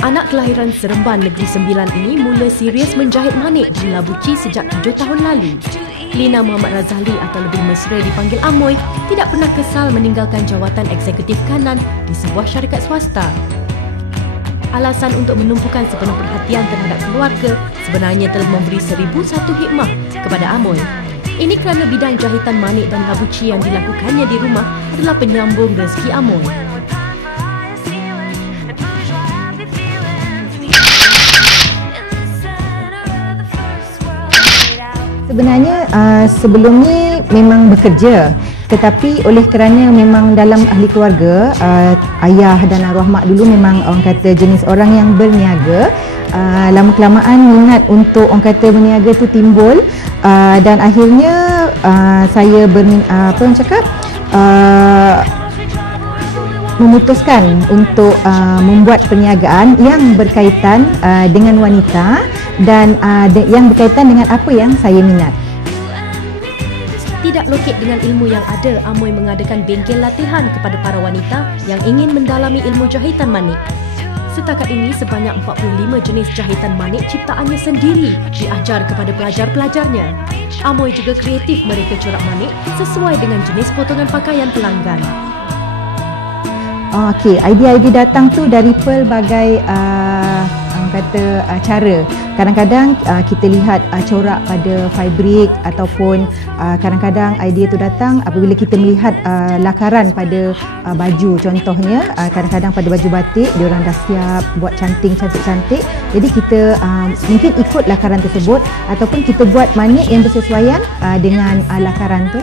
Anak kelahiran Seremban Negeri Sembilan ini mula serius menjahit manik di Labuci sejak 7 tahun lalu. Lina Muhammad Razali atau lebih mesra dipanggil Amoy tidak pernah kesal meninggalkan jawatan eksekutif kanan di sebuah syarikat swasta. Alasan untuk menumpukan sepenuh perhatian terhadap keluarga sebenarnya telah memberi 1001 hikmah kepada Amoy. Ini kerana bidang jahitan manik dan labuci yang dilakukannya di rumah adalah penyambung rezeki Amoy. Sebenarnya sebelum ni memang bekerja, tetapi oleh kerana memang dalam ahli keluarga, ayah dan arwah mak dulu memang orang kata jenis orang yang berniaga. Lama-kelamaan minat untuk orang kata berniaga tu timbul, dan akhirnya saya memutuskan untuk membuat perniagaan yang berkaitan dengan wanita dan yang berkaitan dengan apa yang saya minat. Tidak lokek dengan ilmu yang ada, Amoy mengadakan bengkel latihan kepada para wanita yang ingin mendalami ilmu jahitan manik. Setakat ini sebanyak 45 jenis jahitan manik ciptaannya sendiri diajar kepada pelajar-pelajarnya. Amoy juga kreatif mereka corak manik sesuai dengan jenis potongan pakaian pelanggan. Okey, idea-idea datang tu dari pelbagai cara. Kadang-kadang kita lihat corak pada fabrik ataupun kadang-kadang idea tu datang apabila kita melihat lakaran pada baju. Contohnya kadang-kadang pada baju batik diorang dah siap buat cantik-cantik. Jadi kita mungkin ikut lakaran tersebut ataupun kita buat manik yang bersesuaian dengan lakaran tu.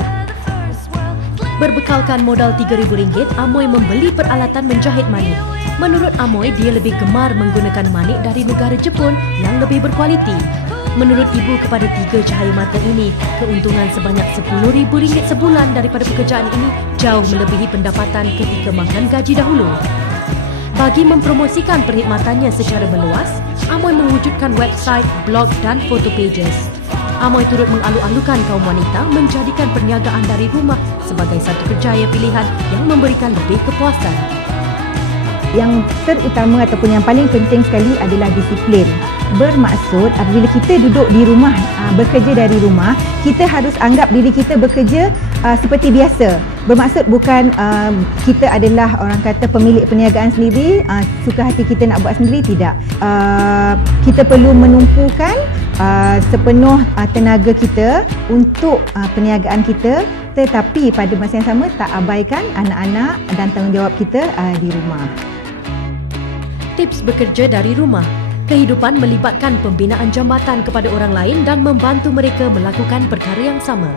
Berbekalkan modal RM3,000, Amoy membeli peralatan menjahit manik. Menurut Amoy, dia lebih gemar menggunakan manik dari negara Jepun yang lebih berkualiti. Menurut ibu kepada 3 cahaya mata ini, keuntungan sebanyak RM10,000 sebulan daripada pekerjaan ini jauh melebihi pendapatan ketika makan gaji dahulu. Bagi mempromosikan perkhidmatannya secara meluas, Amoy mewujudkan website, blog dan foto pages. Amoy turut mengalu-alukan kaum wanita menjadikan perniagaan dari rumah sebagai satu kerjaya pilihan yang memberikan lebih kepuasan. Yang terutama ataupun yang paling penting sekali adalah disiplin. Bermaksud apabila kita duduk di rumah, bekerja dari rumah, kita harus anggap diri kita bekerja seperti biasa. Bermaksud bukan kita adalah orang kata pemilik perniagaan sendiri, suka hati kita nak buat sendiri, tidak. Kita perlu menumpukan sepenuh tenaga kita untuk perniagaan kita, tetapi pada masa yang sama tak abaikan anak-anak dan tanggungjawab kita di rumah. Tips bekerja dari rumah. Kehidupan melibatkan pembinaan jambatan kepada orang lain dan membantu mereka melakukan perkara yang sama.